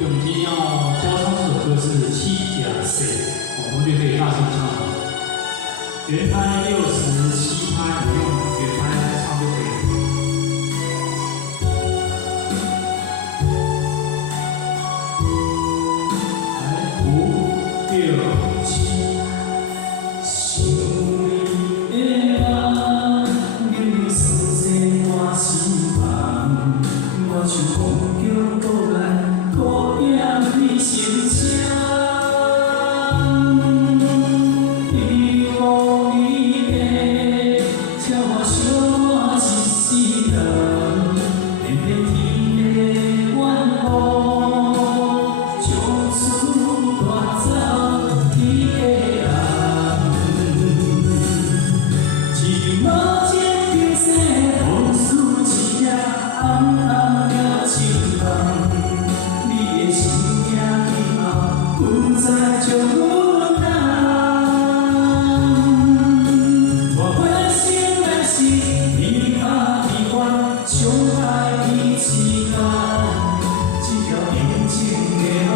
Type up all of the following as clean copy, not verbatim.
所以我们今天要教唱这首歌是七甲 C， 同学可以大声唱。原拍67拍，我用原拍唱就可以了。来5、6、7。 我像风叫过来，孤影你心声。你无你的，叫我相爱一世人。连连天的怨恨，从此带走你的人。一毛钱平生风雨一夜暗。 你的心影以后不再将阮人，我回心来是你下悲欢，相爱已时间，这条人情的路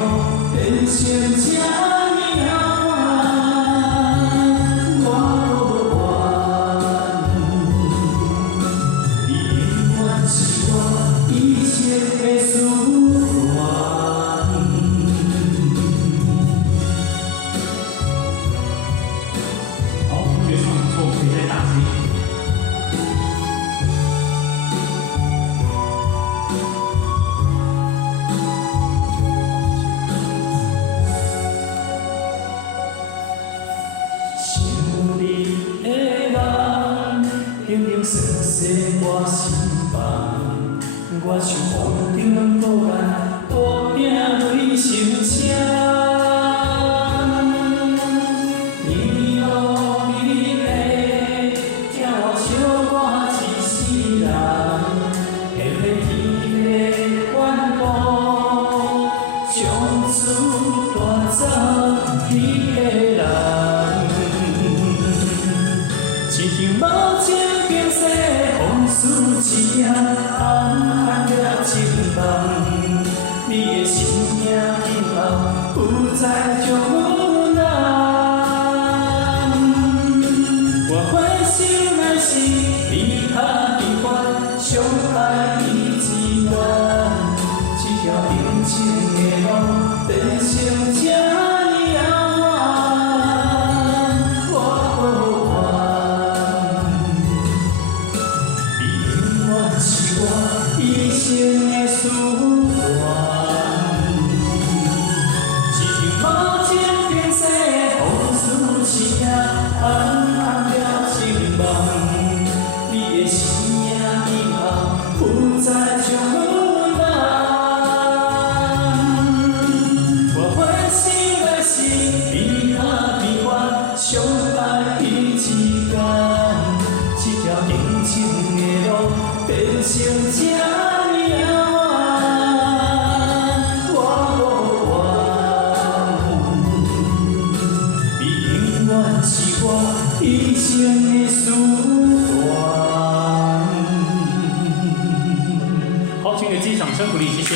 变成这呢遥远，我无怨，你永远是我一生的思念。 形形色色我心房，我像风中倒来，孤影泪心声。你无你的，听我相我一世人，下袂天的怨恨，从此带走你的人，一场无情。 风雨一夜，暗暗了情梦。你的心影以后不再将阮人。我回心来是离合悲欢，相爱已一段。这条人情的路变成这呢遥远，我无怨。 是我一生的思念，一场无情变色风雨一夜，暗暗了情梦。你的心影以后不再将阮人，我回心来是离合悲欢，相爱已一段，这条人情的路。 变成这呢遥远，我无怨。你永远是我一生的思念。好，请给自己掌声鼓励，谢谢。